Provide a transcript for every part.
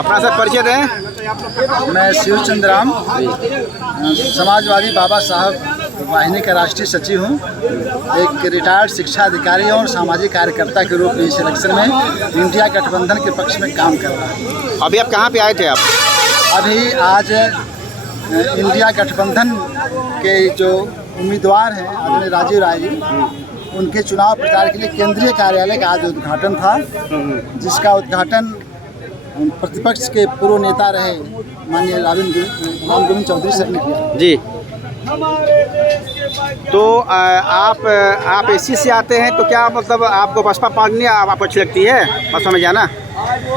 अपना सब परिचय दें। मैं शिव चंद्राम समाजवादी बाबा साहब वाहिनी का राष्ट्रीय सचिव हूँ। एक रिटायर्ड शिक्षा अधिकारी और सामाजिक कार्यकर्ता के रूप में इस इलेक्शन में इंडिया गठबंधन के पक्ष में काम कर रहा हूँ। अभी आप कहाँ पे आए थे आप? अभी आज इंडिया गठबंधन के जो उम्मीदवार हैं आदरणीय राजीव राय जी, उनके चुनाव प्रचार के लिए केंद्रीय कार्यालय का आज उद्घाटन था, जिसका उद्घाटन प्रतिपक्ष के पूर्व नेता रहे माननीय राम गोविंद चौधरी सर ने किया। जी, तो आप एससी से आते हैं, तो क्या मतलब आपको बसपा पार्टी आपको अच्छी लगती है बसपा में जाना?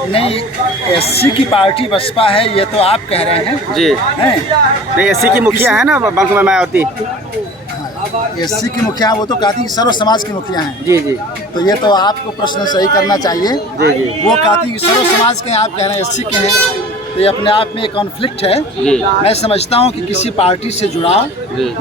नहीं, एससी की पार्टी बसपा है ये तो आप कह रहे हैं। जी हैं? नहीं, एससी की मुखिया है ना बंकुमा मायावती। एससी की मुखिया वो तो कहती कि सर्व समाज की मुखिया हैं। जी जी तो ये तो आपको प्रश्न सही करना चाहिए। जी जी वो कहती कि सर्व समाज के हैं, आप कह रहे हैं एससी के हैं, तो ये अपने आप में एक कॉन्फ्लिक्ट है। मैं समझता हूँ कि किसी पार्टी से जुड़ाव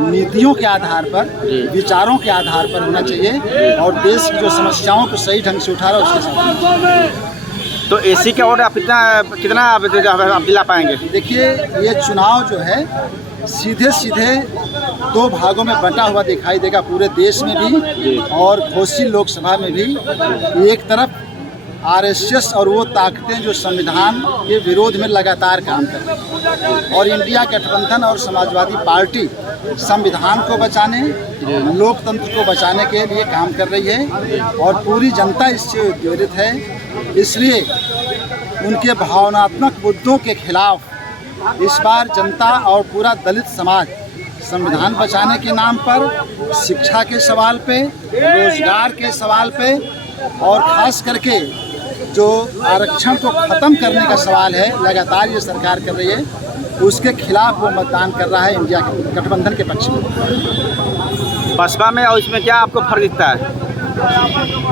नीतियों के आधार पर, विचारों के आधार पर होना चाहिए और देश की जो समस्याओं को सही ढंग से उठा रहा है उसके साथ। तो एससी के वोट आप कितना आप दिला पाएंगे? देखिए, ये चुनाव जो है सीधे सीधे दो भागों में बंटा हुआ दिखाई देगा, पूरे देश में भी और घोसी लोकसभा में भी। एक तरफ आरएसएस और वो ताकतें जो संविधान के विरोध में लगातार काम कर रही हैं, और इंडिया गठबंधन और समाजवादी पार्टी संविधान को बचाने, लोकतंत्र को बचाने के लिए काम कर रही है और पूरी जनता इससे उद्वेलित है। इसलिए उनके भावनात्मक मुद्दों के खिलाफ इस बार जनता और पूरा दलित समाज संविधान बचाने के नाम पर, शिक्षा के सवाल पे, रोजगार के सवाल पे और ख़ास करके जो आरक्षण को ख़त्म करने का सवाल है लगातार ये सरकार कर रही है, उसके खिलाफ वो मतदान कर रहा है इंडिया गठबंधन के पक्ष में। बसपा में और इसमें क्या आपको फर्क दिखता है?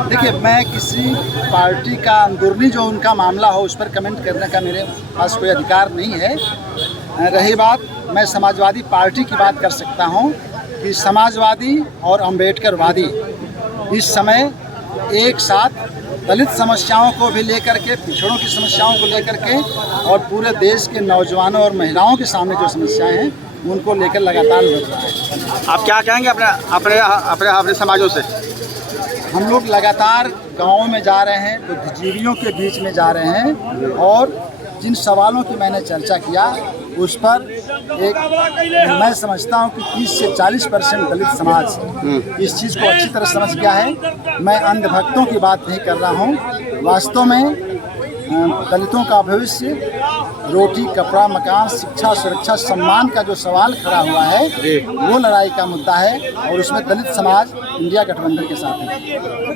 देखिए, मैं किसी पार्टी का अंदरूनी जो उनका मामला हो उस पर कमेंट करने का मेरे पास कोई अधिकार नहीं है। रही बात, मैं समाजवादी पार्टी की बात कर सकता हूं कि समाजवादी और अम्बेडकरवादी इस समय एक साथ दलित समस्याओं को भी लेकर के, पिछड़ों की समस्याओं को लेकर के और पूरे देश के नौजवानों और महिलाओं के सामने जो समस्याएं हैं उनको लेकर लगातार लड़ रहा है। आप क्या कहेंगे अपने समाजों से? हम लोग लगातार गाँवों में जा रहे हैं, बुद्धिजीवियों के बीच में जा रहे हैं और जिन सवालों की मैंने चर्चा किया उस पर मैं समझता हूं कि 30 से 40% दलित समाज इस चीज़ को अच्छी तरह समझ गया है। मैं अंधभक्तों की बात नहीं कर रहा हूं। वास्तव में दलितों का भविष्य, रोटी, कपड़ा, मकान, शिक्षा, सुरक्षा, सम्मान का जो सवाल खड़ा हुआ है वो लड़ाई का मुद्दा है और उसमें दलित समाज इंडिया गठबंधन के साथ है।